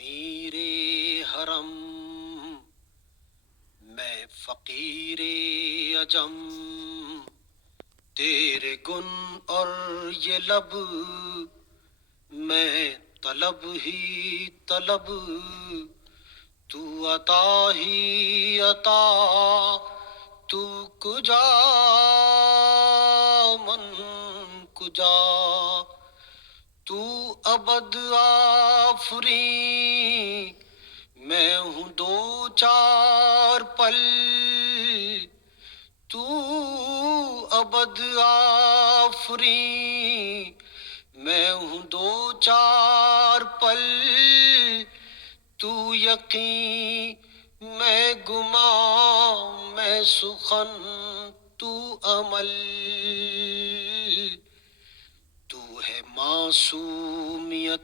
अमीरे हरम मैं फकीरे अजम, तेरे गुन और ये लब मैं तलब ही तलब। तू अता ही अता, तू कुजा मन कुजा। तू अबद आफरी मैं हूँ दो चार पल। तू अबद आफरी मैं हूँ दो चार पल। तू यकीन मैं गुमा मैं सुखन, तू अमल। तू है मासूमियत